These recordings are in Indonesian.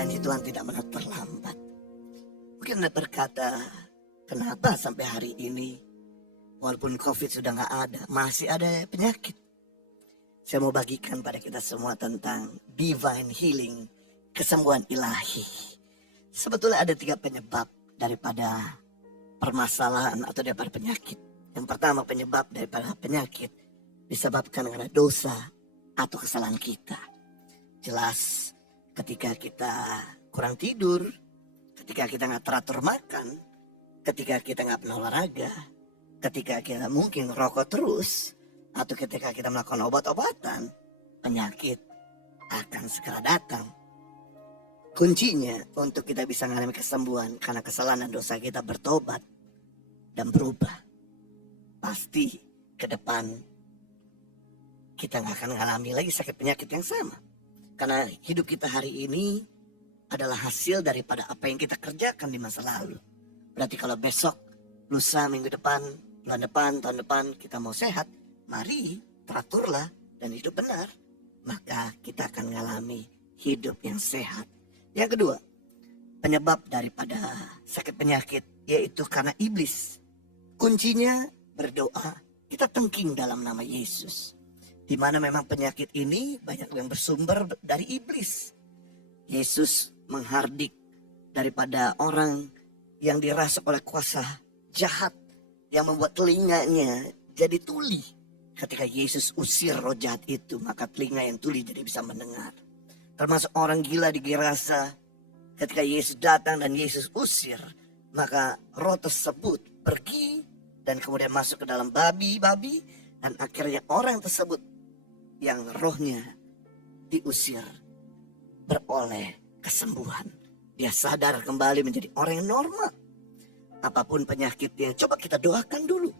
janji Tuhan tidak pernah terlambat. Mungkin Anda berkata, kenapa sampai hari ini walaupun COVID sudah gak ada, masih ada penyakit? Saya mau bagikan pada kita semua tentang divine healing, kesembuhan ilahi. Sebetulnya ada 3 penyebab daripada permasalahan atau daripada penyakit. Yang pertama, penyebab daripada penyakit disebabkan karena dosa atau kesalahan kita. Jelas ketika kita kurang tidur, ketika kita gak teratur makan, ketika kita gak pernah olahraga, ketika kita mungkin rokok terus, atau ketika kita melakukan obat-obatan, penyakit akan segera datang. Kuncinya untuk kita bisa mengalami kesembuhan karena kesalahan dan dosa kita bertobat dan berubah. Pasti ke depan kita gak akan mengalami lagi sakit penyakit yang sama. Karena hidup kita hari ini adalah hasil daripada apa yang kita kerjakan di masa lalu. Berarti kalau besok, lusa, minggu depan, bulan depan, tahun depan kita mau sehat, mari teraturlah dan hidup benar. Maka kita akan mengalami hidup yang sehat. Yang kedua, penyebab daripada sakit penyakit yaitu karena iblis. Kuncinya berdoa, kita tengking dalam nama Yesus. Di mana memang penyakit ini banyak yang bersumber dari iblis. Yesus menghardik daripada orang yang dirasuk oleh kuasa jahat yang membuat telinganya jadi tuli. Ketika Yesus usir roh jahat itu, maka telinga yang tuli jadi bisa mendengar. Termasuk orang gila di Gerasa, ketika Yesus datang dan Yesus usir, maka roh tersebut pergi dan kemudian masuk ke dalam babi-babi, dan akhirnya orang tersebut yang rohnya diusir beroleh kesembuhan. Dia sadar kembali menjadi orang yang normal. Apapun penyakitnya, coba kita doakan dulu.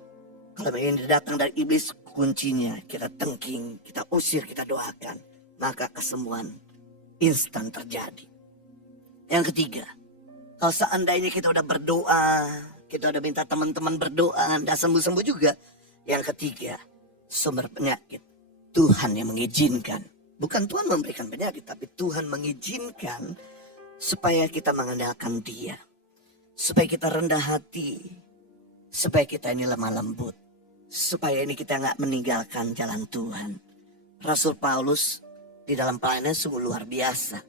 Kalau ini datang dari iblis, kuncinya kita tengking, kita usir, kita doakan. Maka kesembuhan instan terjadi. Yang ketiga, kalau seandainya kita udah berdoa, kita udah minta teman-teman berdoa, tidak sembuh-sembuh juga. Yang ketiga, sumber penyakit Tuhan yang mengizinkan. Bukan Tuhan memberikan penyakit, tapi Tuhan mengizinkan supaya kita mengandalkan Dia. Supaya kita rendah hati, supaya kita ini lemah lembut, supaya ini kita gak meninggalkan jalan Tuhan. Rasul Paulus di dalam pelayanan sungguh luar biasa.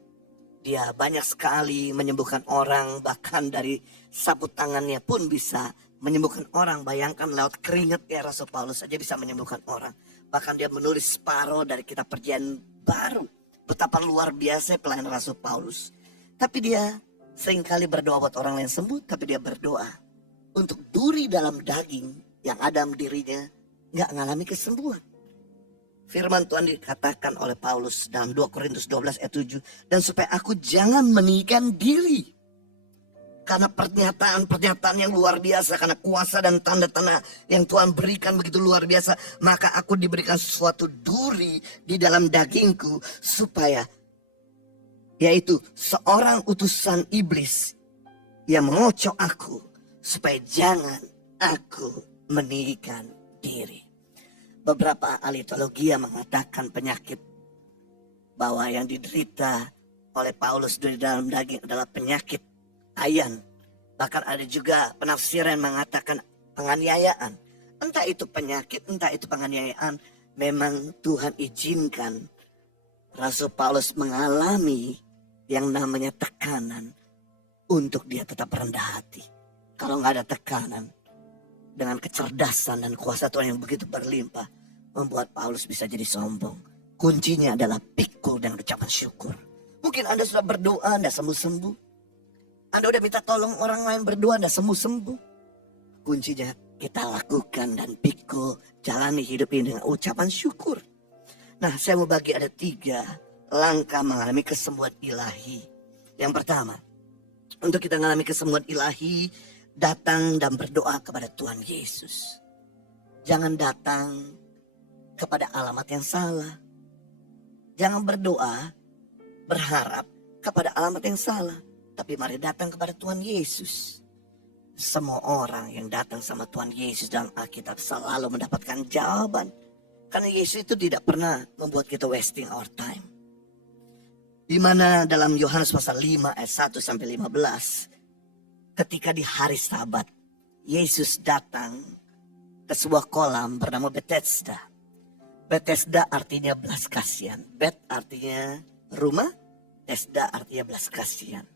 Dia banyak sekali menyembuhkan orang, bahkan dari sapu tangannya pun bisa menyembuhkan orang. Bayangkan lewat keringat ya Rasul Paulus saja bisa menyembuhkan orang. Bahkan dia menulis separuh dari kitab Perjanjian Baru. Betapa luar biasa pelayanan Rasul Paulus. Tapi dia seringkali berdoa buat orang lain sembuh, tapi dia berdoa untuk duri dalam daging yang ada dalam dirinya gak mengalami kesembuhan. Firman Tuhan dikatakan oleh Paulus dalam 2 Korintus 12 ayat 7. Dan supaya aku jangan meninggikan diri. Karena pernyataan-pernyataan yang luar biasa. Karena kuasa dan tanda-tanda yang Tuhan berikan begitu luar biasa. Maka aku diberikan sesuatu duri di dalam dagingku. Supaya yaitu seorang utusan iblis yang mengocok aku. Supaya jangan aku meninggikan diri. Beberapa ahli teologi mengatakan penyakit bahwa yang diderita oleh Paulus di dalam daging adalah penyakit ayan. Bahkan ada juga penafsiran yang mengatakan penganiayaan. Entah itu penyakit, entah itu penganiayaan. Memang Tuhan izinkan Rasul Paulus mengalami yang namanya tekanan untuk dia tetap rendah hati. Kalau nggak ada tekanan, dengan kecerdasan dan kuasa Tuhan yang begitu berlimpah, membuat Paulus bisa jadi sombong. Kuncinya adalah pikul dan ucapan syukur. Mungkin Anda sudah berdoa, Anda sembuh-sembuh. Anda udah minta tolong orang lain berdoa, Anda sembuh-sembuh. Kuncinya kita lakukan dan pikul, jalani hidup ini dengan ucapan syukur. Nah, saya mau bagi ada 3 langkah mengalami kesembuhan ilahi. Yang pertama, untuk kita mengalami kesembuhan ilahi, datang dan berdoa kepada Tuhan Yesus. Jangan datang kepada alamat yang salah. Jangan berdoa berharap kepada alamat yang salah. Tapi mari datang kepada Tuhan Yesus. Semua orang yang datang sama Tuhan Yesus dalam Alkitab selalu mendapatkan jawaban. Karena Yesus itu tidak pernah membuat kita wasting our time. Di mana dalam Yohanes pasal 5 ayat 1 sampai 15, ketika di hari Sabat, Yesus datang ke sebuah kolam bernama Bethesda. Bethesda artinya belas kasihan. Bet artinya rumah, Tesda artinya belas kasihan.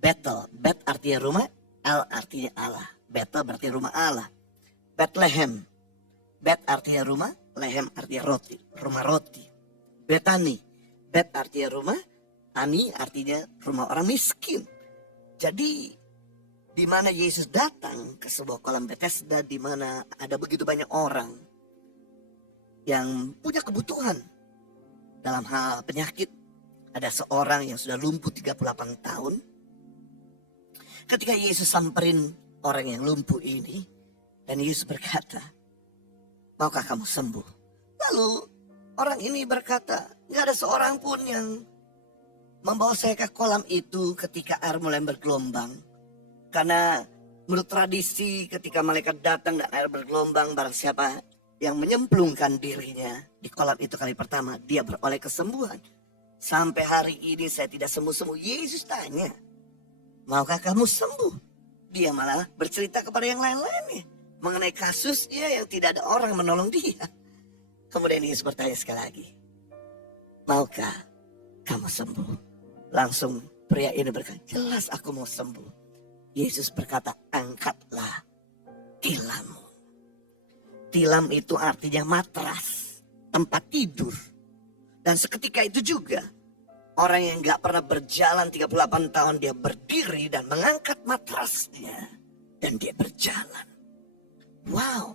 Bethel, Bet artinya rumah, El artinya Allah. Bethel berarti rumah Allah. Bethlehem, Bet artinya rumah, Lehem artinya roti, rumah roti. Betani, Bet artinya rumah, Ani artinya rumah orang miskin. Jadi di mana Yesus datang ke sebuah kolam Bethesda, di mana ada begitu banyak orang yang punya kebutuhan dalam hal penyakit. Ada seorang yang sudah lumpuh 38 tahun. Ketika Yesus samperin orang yang lumpuh ini, dan Yesus berkata, maukah kamu sembuh? Lalu orang ini berkata, gak ada seorang pun yang membawa saya ke kolam itu ketika air mulai bergelombang. Karena menurut tradisi ketika malaikat datang dan air bergelombang, barang siapa yang menyemplungkan dirinya di kolam itu kali pertama, dia beroleh kesembuhan. Sampai hari ini saya tidak sembuh-sembuh. Yesus tanya, maukah kamu sembuh? Dia malah bercerita kepada yang lain-lainnya mengenai kasusnya yang tidak ada orang menolong dia. Kemudian Yesus bertanya sekali lagi, maukah kamu sembuh? Langsung pria ini berkata, jelas aku mau sembuh. Yesus berkata, angkatlah tilammu. Tilam itu artinya matras, tempat tidur. Dan seketika itu juga, orang yang gak pernah berjalan 38 tahun, dia berdiri dan mengangkat matrasnya. Dan dia berjalan. Wow.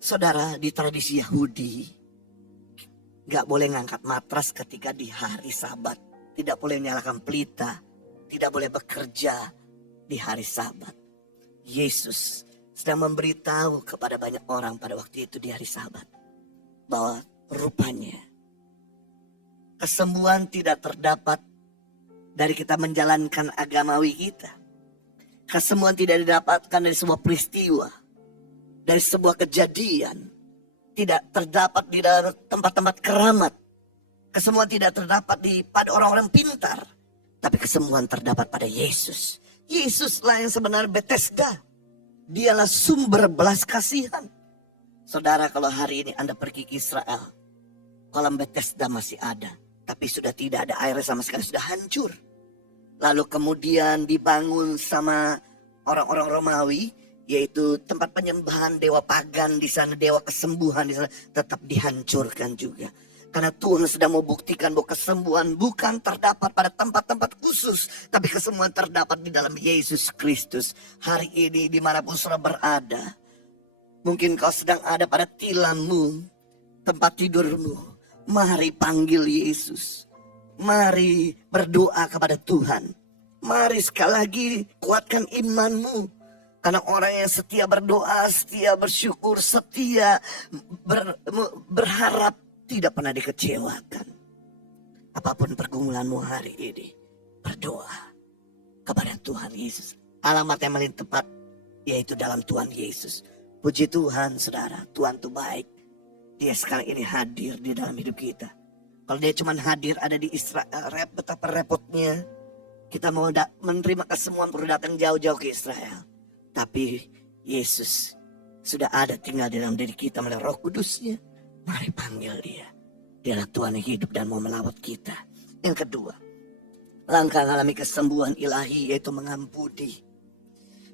Saudara, di tradisi Yahudi, gak boleh ngangkat matras ketika di hari Sabat. Tidak boleh menyalakan pelita. Tidak boleh bekerja di hari Sabat. Yesus sedang memberitahu kepada banyak orang pada waktu itu di hari Sabat, bahwa rupanya kesembuhan tidak terdapat dari kita menjalankan agamawi kita. Kesembuhan tidak didapatkan dari sebuah peristiwa, dari sebuah kejadian. Tidak terdapat di dalam tempat-tempat keramat. Kesembuhan tidak terdapat pada orang-orang pintar. Tapi kesembuhan terdapat pada Yesus. Yesuslah yang sebenarnya Bethesda. Dialah sumber belas kasihan. Saudara, kalau hari ini Anda pergi ke Israel, kolam Bethesda masih ada. Tapi sudah tidak ada air sama sekali, sudah hancur. Lalu kemudian dibangun sama orang-orang Romawi, yaitu tempat penyembahan dewa pagan di sana, dewa kesembuhan di sana, tetap dihancurkan juga. Karena Tuhan sedang membuktikan bahwa kesembuhan bukan terdapat pada tempat-tempat khusus, tapi kesembuhan terdapat di dalam Yesus Kristus. Hari ini dimanapun saudara berada, mungkin kau sedang ada pada tilammu, tempat tidurmu. Mari panggil Yesus. Mari berdoa kepada Tuhan. Mari sekali lagi kuatkan imanmu. Karena orang yang setia berdoa, setia bersyukur, setia berharap, tidak pernah dikecewakan. Apapun pergumulanmu hari ini, berdoa kepada Tuhan Yesus. Alamat yang paling tepat yaitu dalam Tuhan Yesus. Puji Tuhan saudara, Tuhan itu baik. Dia sekarang ini hadir di dalam hidup kita. Kalau dia cuma hadir ada di Israel, betapa repotnya. Kita mau menerima kesembuhan perlu datang jauh-jauh ke Israel. Tapi Yesus sudah ada tinggal di dalam diri kita melalui Roh Kudusnya. Mari panggil dia. Dialah Tuhan yang hidup dan mau melawat kita. Yang kedua, langkah alami kesembuhan ilahi yaitu mengampuni.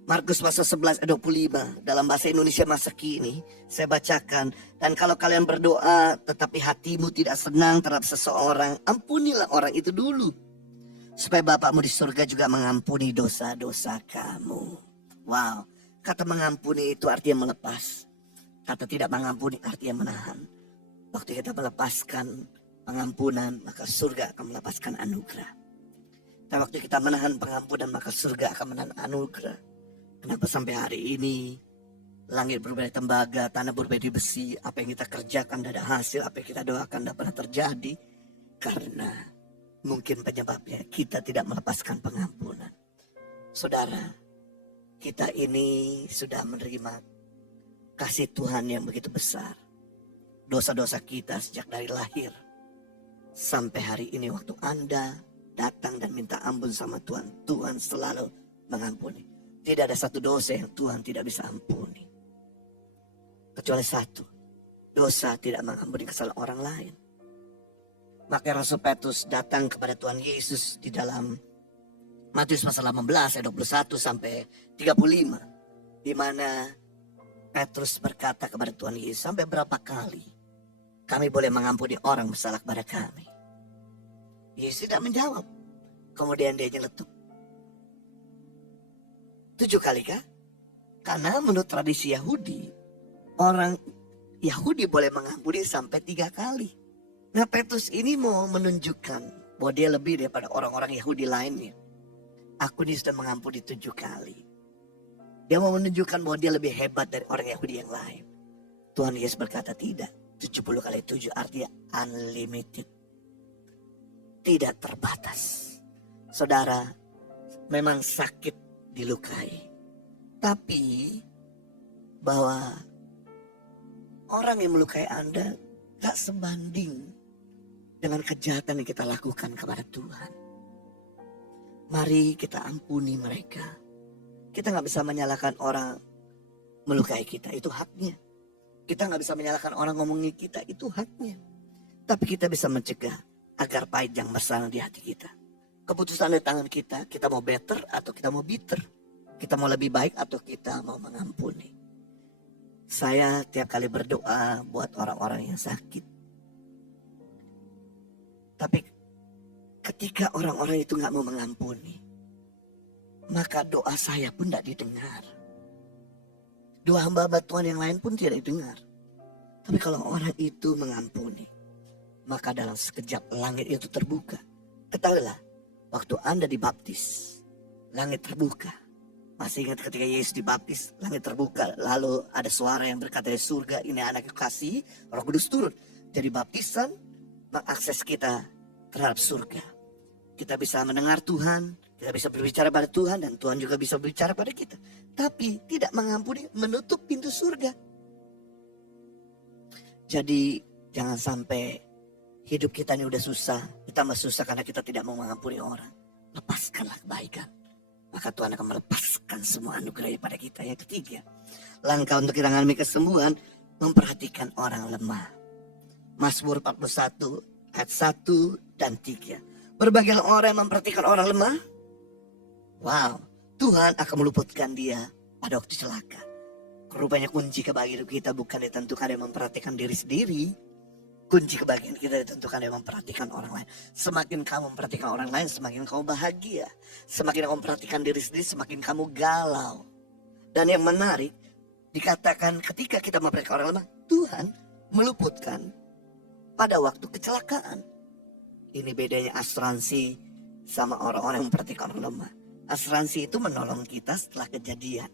Markus pasal 11 ayat 25 dalam bahasa Indonesia masa kini saya bacakan. Dan kalau kalian berdoa tetapi hatimu tidak senang terhadap seseorang, ampunilah orang itu dulu, supaya Bapakmu di surga juga mengampuni dosa-dosa kamu. Wow, kata mengampuni itu artinya melepas. Kata tidak mengampuni artinya menahan. Waktu kita melepaskan pengampunan, maka surga akan melepaskan anugerah. Dan waktu kita menahan pengampunan, maka surga akan menahan anugerah. Kenapa sampai hari ini langit berubah di tembaga, tanah berubah di besi, apa yang kita kerjakan tidak ada hasil, apa yang kita doakan tidak pernah terjadi? Karena mungkin penyebabnya kita tidak melepaskan pengampunan. Saudara, kita ini sudah menerima kasih Tuhan yang begitu besar. Dosa-dosa kita sejak dari lahir Sampai hari ini waktu Anda datang dan minta ampun sama Tuhan, Tuhan selalu mengampuni. Tidak ada satu dosa yang Tuhan tidak bisa ampuni. Kecuali satu, dosa tidak mengampuni kesalahan orang lain. Maka Rasul Petrus datang kepada Tuhan Yesus di dalam Matius pasal 18 ayat 21 sampai 35. Di mana Petrus berkata kepada Tuhan Yesus, sampai berapa kali kami boleh mengampuni orang bersalah kepada kami? Yesus tidak menjawab. Kemudian dia nyeletuk. 7 kali kah? Karena menurut tradisi Yahudi, orang Yahudi boleh mengampuni sampai 3 kali. Nah, Petrus ini mau menunjukkan bahwa dia lebih daripada orang-orang Yahudi lainnya. Aku ini sudah mengampuni 7 kali. Dia mau menunjukkan bahwa dia lebih hebat dari orang Yahudi yang lain. Tuhan Yesus berkata tidak. 70 kali 7 artinya unlimited. Tidak terbatas. Saudara, memang sakit dilukai. Tapi bahwa orang yang melukai Anda gak sebanding dengan kejahatan yang kita lakukan kepada Tuhan. Mari kita ampuni mereka. Kita gak bisa menyalahkan orang melukai kita, itu haknya. Kita gak bisa menyalahkan orang ngomongin kita, itu haknya. Tapi kita bisa mencegah agar pahit yang bersarang di hati kita. Keputusan di tangan kita mau better atau kita mau bitter. Kita mau lebih baik atau kita mau mengampuni. Saya tiap kali berdoa buat orang-orang yang sakit. Tapi ketika orang-orang itu gak mau mengampuni, maka doa saya pun tidak didengar. Doa hamba-hamba Tuhan yang lain pun tidak didengar. Tapi kalau orang itu mengampuni, maka dalam sekejap langit itu terbuka. Ketahuilah, waktu Anda dibaptis, langit terbuka. Masih ingat ketika Yesus dibaptis, langit terbuka. Lalu ada suara yang berkata dari surga, ini anak kasih, Roh Kudus turun. Jadi baptisan mengakses kita terhadap surga. Kita bisa mendengar Tuhan, kita bisa berbicara pada Tuhan, dan Tuhan juga bisa berbicara pada kita. Tapi tidak mengampuni, menutup pintu surga. Jadi jangan sampai hidup kita ini udah susah, ditambah susah karena kita tidak mau mengampuni orang. Lepaskanlah kebaikan, maka Tuhan akan melepaskan semua anugerah pada kita. Yang ketiga, langkah untuk kita mengalami kesembuhan, memperhatikan orang lemah. Mazmur 41 ayat 1 dan 3. Berbagai orang yang memperhatikan orang lemah, wow, Tuhan akan meluputkan dia pada waktu celaka. Rupanya kunci kebahagiaan kita bukan ditentukan yang memperhatikan diri sendiri. Kunci kebahagiaan kita ditentukan yang memperhatikan orang lain. Semakin kamu memperhatikan orang lain, semakin kamu bahagia. Semakin kamu memperhatikan diri sendiri, semakin kamu galau. Dan yang menarik, dikatakan ketika kita memperhatikan orang lemah, Tuhan meluputkan pada waktu kecelakaan. Ini bedanya asuransi sama orang-orang yang memperhatikan orang lemah. Asuransi itu menolong kita setelah kejadian.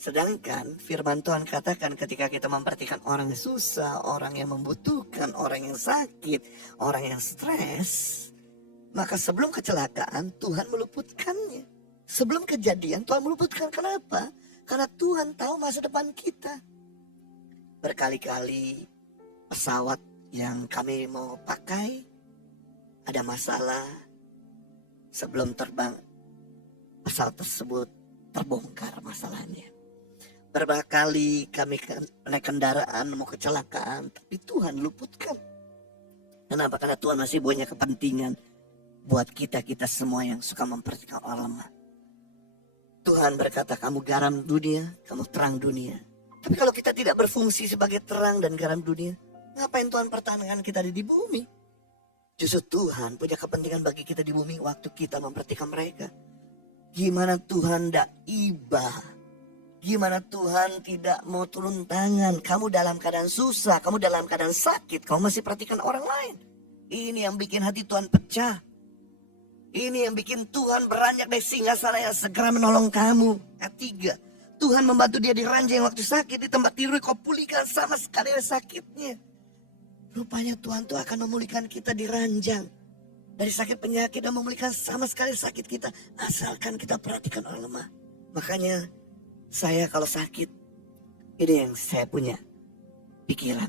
Sedangkan firman Tuhan katakan ketika kita memperhatikan orang yang susah, orang yang membutuhkan, orang yang sakit, orang yang stres, maka sebelum kecelakaan Tuhan meluputkannya. Sebelum kejadian Tuhan meluputkan. Kenapa? Karena Tuhan tahu masa depan kita. Berkali-kali pesawat yang kami mau pakai ada masalah. Sebelum terbang, pesawat tersebut terbongkar masalahnya. Berapa kali kami naik kendaraan mau kecelakaan, tapi Tuhan luputkan. Kenapa? Karena Tuhan masih punya kepentingan buat kita semua yang suka memperhatikan orang lemah. Tuhan berkata, kamu garam dunia, kamu terang dunia. Tapi kalau kita tidak berfungsi sebagai terang dan garam dunia, ngapain Tuhan pertahankan kita di bumi? Justru Tuhan punya kepentingan bagi kita di bumi waktu kita memperhatikan mereka. Gimana Tuhan tidak iba? Gimana Tuhan tidak mau turun tangan? Kamu dalam keadaan susah, kamu dalam keadaan sakit, kamu masih perhatikan orang lain. Ini yang bikin hati Tuhan pecah. Ini yang bikin Tuhan beranjak dari singgasana yang segera menolong kamu. Ketiga, Tuhan membantu dia di ranjang waktu sakit, di tempat tidur kau pulihkan sama sekali sakitnya. Rupanya Tuhan tuh akan memulihkan kita di ranjang. Dari sakit penyakit dan memulihkan sama sekali sakit kita. Asalkan kita perhatikan orang lemah. Makanya saya kalau sakit, ini yang saya punya pikiran.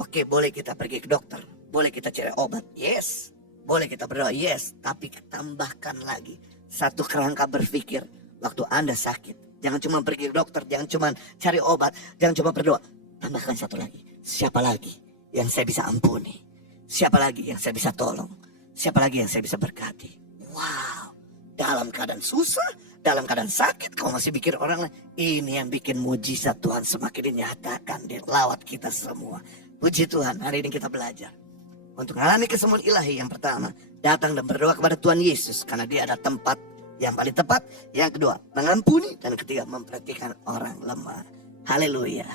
Oke, boleh kita pergi ke dokter. Boleh kita cari obat, yes. Boleh kita berdoa, yes. Tapi tambahkan lagi satu kerangka berpikir waktu Anda sakit. Jangan cuma pergi ke dokter, jangan cuma cari obat, jangan cuma berdoa. Tambahkan satu lagi, siapa lagi yang saya bisa ampuni? Siapa lagi yang saya bisa tolong? Siapa lagi yang saya bisa berkati? Wow, dalam keadaan susah, dalam keadaan sakit, kau masih pikir orang lain. Ini yang bikin mujizat Tuhan semakin dinyatakan di lawat kita semua. Puji Tuhan, hari ini kita belajar untuk mengalami kesembuhan ilahi. Yang pertama, datang dan berdoa kepada Tuhan Yesus, karena dia ada tempat yang paling tepat. Yang kedua, mengampuni. Dan ketiga, memperhatikan orang lemah. Haleluya.